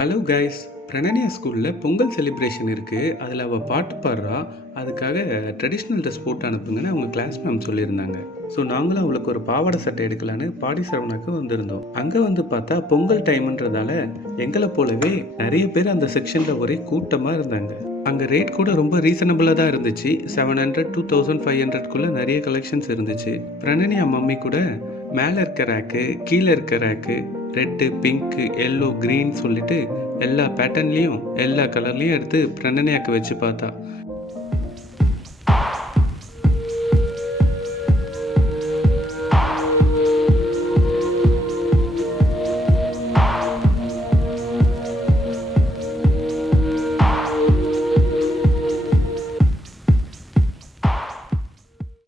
Hello guys, பிரணனியா ஸ்கூலில் Pongal celebration இருக்குது. அதில் அவள் பாட்டு பாடுறா. அதுக்காக ட்ரெடிஷ்னல் ட்ரெஸ் போட்டு அனுப்புங்கன்னு அவங்க கிளாஸ் மேம் சொல்லியிருந்தாங்க. ஸோ நாங்களும் அவளுக்கு ஒரு பாவாடை சட்டை எடுக்கலான்னு பாடி சரவணாக்கு வந்திருந்தோம். அங்கே வந்து பார்த்தா பொங்கல் டைம்ன்றதால எங்களை போலவே நிறைய பேர் அந்த செக்ஷனில் ஒரே கூட்டமாக இருந்தாங்க. அங்கே ரேட் கூட ரொம்ப ரீசனபிளாக தான் இருந்துச்சு. 700 to 2500 நிறைய கலெக்ஷன்ஸ் இருந்துச்சு. பிரணனியா மம்மி கூட மேலே இருக்க ரேக்கு, கீழே இருக்க rack, red, pink, yellow, green சொல்லிட்டு எல்லா பேட்டர்ன்லேயும் எல்லா கலர்லேயும் எடுத்து பிரணனியாக்கு வச்சு பார்த்தா.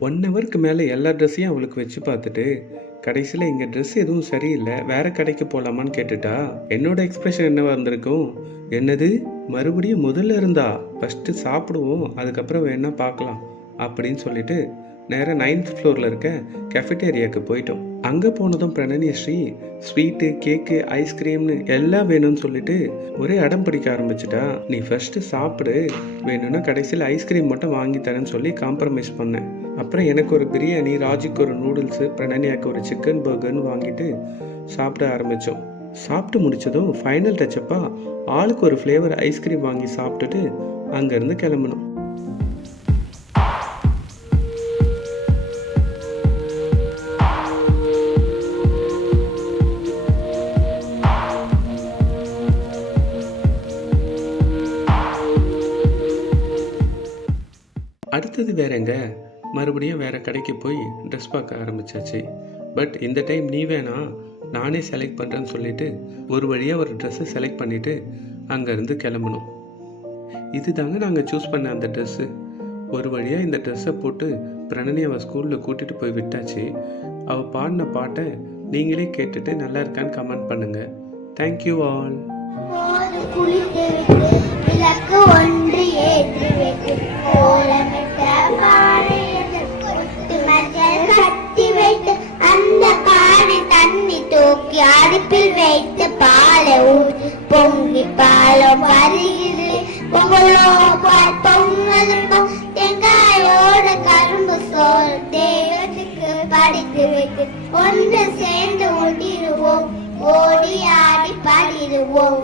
ஒன் ஹவருக்கு மேலே எல்லா ட்ரெஸ்ஸையும் அவளுக்கு வச்சு பார்த்துட்டு கடைசியில் இங்கே ட்ரெஸ் எதுவும் சரியில்லை, வேறு கடைக்கு போகலாமான்னு கேட்டுட்டா. என்னோட எக்ஸ்ப்ரெஷன் என்னவா இருந்திருக்கும், என்னது மறுபடியும் முதல்ல இருந்தா, ஃபஸ்ட்டு சாப்பிடுவோம் அதுக்கப்புறம் வேணா பார்க்கலாம் அப்படின்னு சொல்லிட்டு நேராக 9th ஃப்ளோரில் இருக்க கெஃபிட்டேரியாவுக்கு போயிட்டோம். அங்கே போனதும் பிரணனியஸ்ரீ ஸ்வீட்டு, கேக்கு, ஐஸ்கிரீம்னு எல்லாம் வேணும்னு சொல்லிட்டு ஒரே அடம் பிடிக்க ஆரம்பிச்சிட்டா. நீ ஃபஸ்ட்டு சாப்பிடு, வேணும்னா கடைசியில் ஐஸ்கிரீம் மட்டும் வாங்கி தரேன்னு சொல்லி காம்ப்ரமைஸ் பண்ணேன். அப்புறம் எனக்கு ஒரு பிரியாணி, ராஜுக்கு ஒரு நூடுல்ஸு, பிரணனியாவுக்கு ஒரு சிக்கன் பர்கர்னு வாங்கிட்டு சாப்பிட ஆரம்பித்தோம். சாப்பிட்டு முடித்ததும் ஃபைனல் டச்சப்பாக ஆளுக்கு ஒரு ஃப்ளேவர் ஐஸ்கிரீம் வாங்கி சாப்பிட்டுட்டு அங்கேருந்து கிளம்பணும். அடுத்தது வேறங்க, மறுபடியும் வேறு கடைக்கு போய் ட்ரெஸ் பார்க்க ஆரம்பிச்சாச்சு. பட் இந்த டைம் நீ வேணா நானே செலக்ட் பண்ணுறேன்னு சொல்லிட்டு ஒரு வழியாக ஒரு ட்ரெஸ்ஸை செலக்ட் பண்ணிவிட்டு அங்கேருந்து கிளம்பணும். இது தாங்க நாங்கள் சூஸ் பண்ண அந்த ட்ரெஸ்ஸு. ஒரு வழியாக இந்த ட்ரெஸ்ஸை போட்டு பிரணனி அவள் ஸ்கூலில் கூட்டிகிட்டு போய் விட்டாச்சு. அவள் பாடின பாட்டை நீங்களே கேட்டுட்டு நல்லா இருக்கான்னு கமெண்ட் பண்ணுங்கள். Thank you all. அடுப்பில் வைத்து பாலை ஊற்றி பொங்கி பாலம் வருகிறது. பொங்கலுக்கும் தேங்காயோட கரும்பு சோறு தேவத்துக்கு படித்து வைத்து ஒன்று சேர்ந்து ஓடிடுவோம், ஓடி ஆடி பாடிடுவோம்.